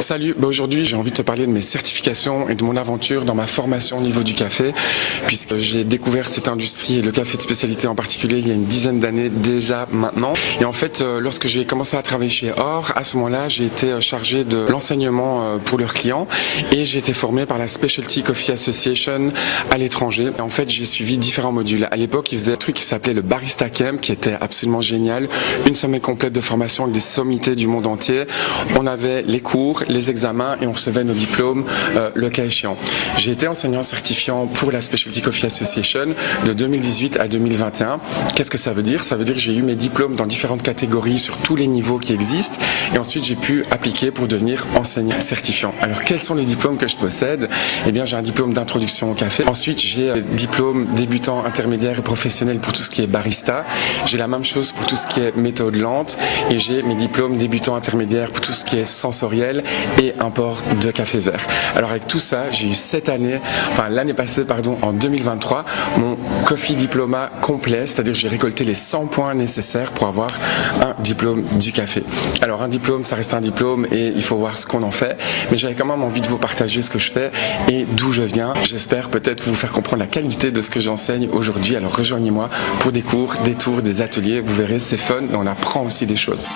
Salut, aujourd'hui j'ai envie de te parler de mes certifications et de mon aventure dans ma formation au niveau du café, puisque j'ai découvert cette industrie et le café de spécialité en particulier il y a une dizaine d'années déjà maintenant. Et en fait, lorsque j'ai commencé à travailler chez Or, à ce moment-là, j'ai été chargé de l'enseignement pour leurs clients et j'ai été formé par la Specialty Coffee Association à l'étranger. En fait, j'ai suivi différents modules. À l'époque, ils faisaient un truc qui s'appelait le Barista Camp, qui était absolument génial. Une semaine complète de formation avec des sommités du monde entier. On avait les cours, les examens et on recevait nos diplômes le cas échéant. J'ai été enseignant certifiant pour la Specialty Coffee Association de 2018 à 2021. Qu'est-ce que ça veut dire? Ça veut dire que j'ai eu mes diplômes dans différentes catégories sur tous les niveaux qui existent et ensuite j'ai pu appliquer pour devenir enseignant certifiant. Alors quels sont les diplômes que je possède? Eh bien j'ai un diplôme d'introduction au café. Ensuite j'ai un diplôme débutant, intermédiaire et professionnel pour tout ce qui est barista. J'ai la même chose pour tout ce qui est méthode lente et j'ai mes diplômes débutants, intermédiaires pour tout ce qui est sensoriel et import de café vert. Alors avec tout ça, j'ai eu l'année passée, en 2023, mon Coffee Diploma complet, c'est-à-dire j'ai récolté les 100 points nécessaires pour avoir un diplôme du café. Alors un diplôme, ça reste un diplôme et il faut voir ce qu'on en fait, mais j'avais quand même envie de vous partager ce que je fais et d'où je viens. J'espère peut-être vous faire comprendre la qualité de ce que j'enseigne aujourd'hui. Alors rejoignez-moi pour des cours, des tours, des ateliers. Vous verrez, c'est fun et on apprend aussi des choses.